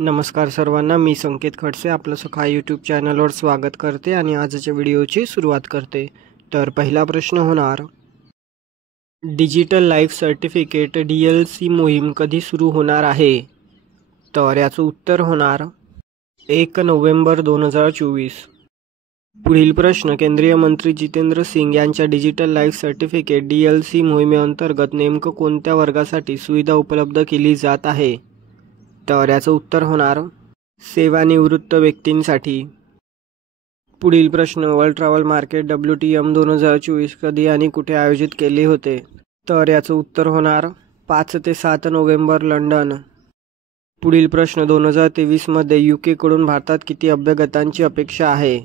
नमस्कार सर्वांना, मी संकेत खडसे आपलं सखा यूट्यूब चॅनलवर स्वागत करते आणि आजच्या व्हिडिओची सुरुवात करते। तर पहिला प्रश्न होणार, डिजिटल लाईफ सर्टिफिकेट DLC मोहीम कधी सुरू होणार आहे? तर याचं उत्तर होणार 1 नोव्हेंबर 2024। पुढील प्रश्न, केंद्रीय मंत्री जितेंद्र सिंग यांच्या डिजिटल लाईफ सर्टिफिकेट DLC मोहिमेअंतर्गत नेमकं कोणत्या वर्गासाठी सुविधा उपलब्ध केली जात आहे? तर याचं उत्तर होणार सेवानिवृत्त व्यक्तींसाठी। पुढील प्रश्न, वर्ल्ड ट्रॅव्हल मार्केट WTM 2024 कधी आणि कुठे आयोजित केले होते? तर याचं उत्तर होणार 5 ते 7 नोव्हेंबर, लंडन। पुढील प्रश्न, 2023 मध्ये UK कडून भारतात किती अभ्यागतांची अपेक्षा आहे?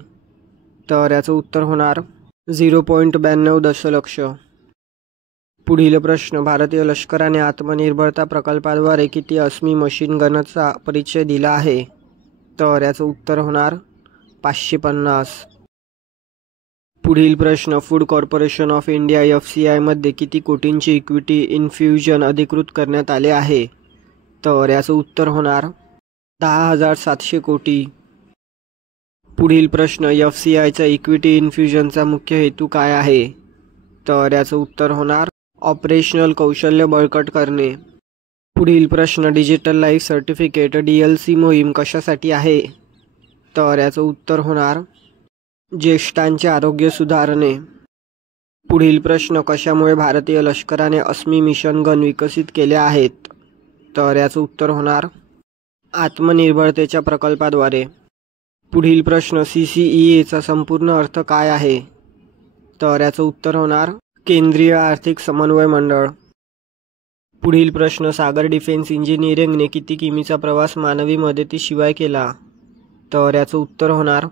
तर याचं उत्तर होणार 0.92 दशलक्ष। पुढील प्रश्न, भारतीय लष्कराने आत्मनिर्भरता प्रकल्पाद्वारे किती अस्मी मशीन गनचा परिचय दिला आहे? तर याचं उत्तर होणार 550। पुढील प्रश्न, food corporation of India FCI मध्ये किती कोटींची इक्विटी इन्फ्युजन अधिकृत करण्यात आले आहे? तर याचं उत्तर होणार 10,700 कोटी। पुढील प्रश्न, FCIचा इक्विटी इन्फ्युजनचा मुख्य हेतू काय आहे? तर याचं उत्तर होणार ऑपरेशनल कौशल्य बळकट करणे। पुढील प्रश्न, डिजिटल लाईफ सर्टिफिकेट DLC मोहीम कशासाठी आहे? तर याचं उत्तर होणार ज्येष्ठांचे आरोग्य सुधारणे। पुढील प्रश्न, कशामुळे भारतीय लष्कराने अस्मी मिशन गन विकसित केल्या आहेत? तर याचं उत्तर होणार आत्मनिर्भरतेच्या प्रकल्पाद्वारे। पुढील प्रश्न, CCEAचा संपूर्ण अर्थ काय आहे? तर याचं उत्तर होणार केंद्रीय आर्थिक समन्वय मंडळ। पुढील प्रश्न, सागर डिफेन्स इंजिनिअरिंगने किती किमीचा प्रवास मानवी मदतीशिवाय केला? तर याचं उत्तर होणार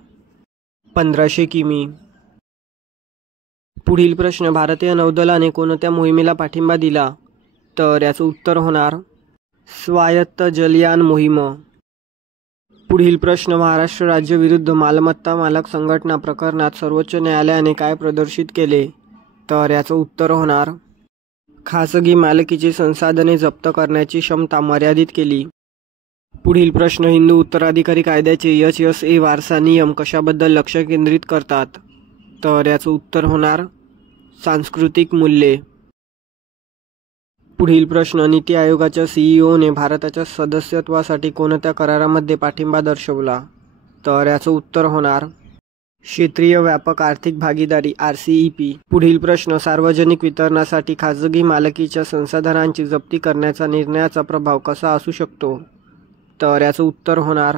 1500 किमी। पुढील प्रश्न, भारतीय नौदलाने कोणत्या मोहिमेला पाठिंबा दिला? तर याचं उत्तर होणार स्वायत्त जलयान मोहीम। पुढील प्रश्न, महाराष्ट्र राज्य विरुद्ध मालमत्ता मालक संघटना प्रकरणात सर्वोच्च न्यायालयाने काय प्रदर्शित केले? तर याचं उत्तर होणार खासगी मालकीची संसाधने जप्त करण्याची क्षमता मर्यादित केली। पुढील प्रश्न, हिंदू उत्तराधिकारी कायद्याचे HSA वारसा नियम कशाबद्दल लक्ष केंद्रित करतात? तर याचं उत्तर होणार सांस्कृतिक मूल्ये। पुढील प्रश्न, नीती आयोगाच्या CEOने भारताच्या सदस्यत्वासाठी कोणत्या करारामध्ये पाठिंबा दर्शवला? तर याचं उत्तर होणार क्षेत्रीय व्यापक आर्थिक भागीदारी RCEP। पुढील प्रश्न, सार्वजनिक वितरणासाठी खाजगी मालकीच्या संसाधनांची जप्ती करण्याचा निर्णयाचा प्रभाव कसा असू शकतो? तर याचं उत्तर होणार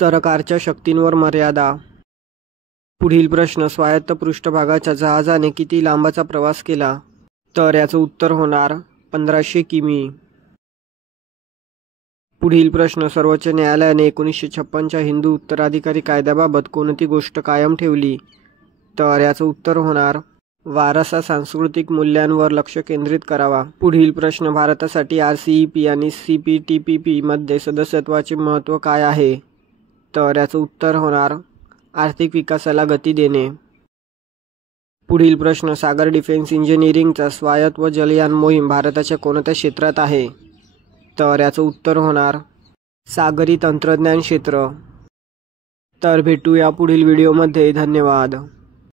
सरकारच्या शक्तींवर मर्यादा। पुढील प्रश्न, स्वायत्त पृष्ठभागाच्या जहाजाने किती लांबचा प्रवास केला? तर याचं उत्तर होणार 1500 किमी। पुढील प्रश्न, सर्वोच्च न्यायालयाने 1956च्या हिंदू उत्तराधिकारी कायद्याबाबत कोणती गोष्ट कायम ठेवली? तर याचं उत्तर होणार वारसा सांस्कृतिक मूल्यांवर लक्ष केंद्रित करावा। पुढील प्रश्न, भारतासाठी RCEP आणि CPTPP मध्ये सदस्यत्वाचे महत्त्व काय आहे? तर याचं उत्तर होणार आर्थिक विकासाला गती देणे। पुढील प्रश्न, सागर डिफेन्स इंजिनिअरिंगचा स्वायत्त व जलयान मोहीम भारताच्या कोणत्या क्षेत्रात आहे? तर याचं उत्तर होणार सागरी तंत्रज्ञान क्षेत्र। तर भेटूया पुढील व्हिडिओमध्ये, धन्यवाद।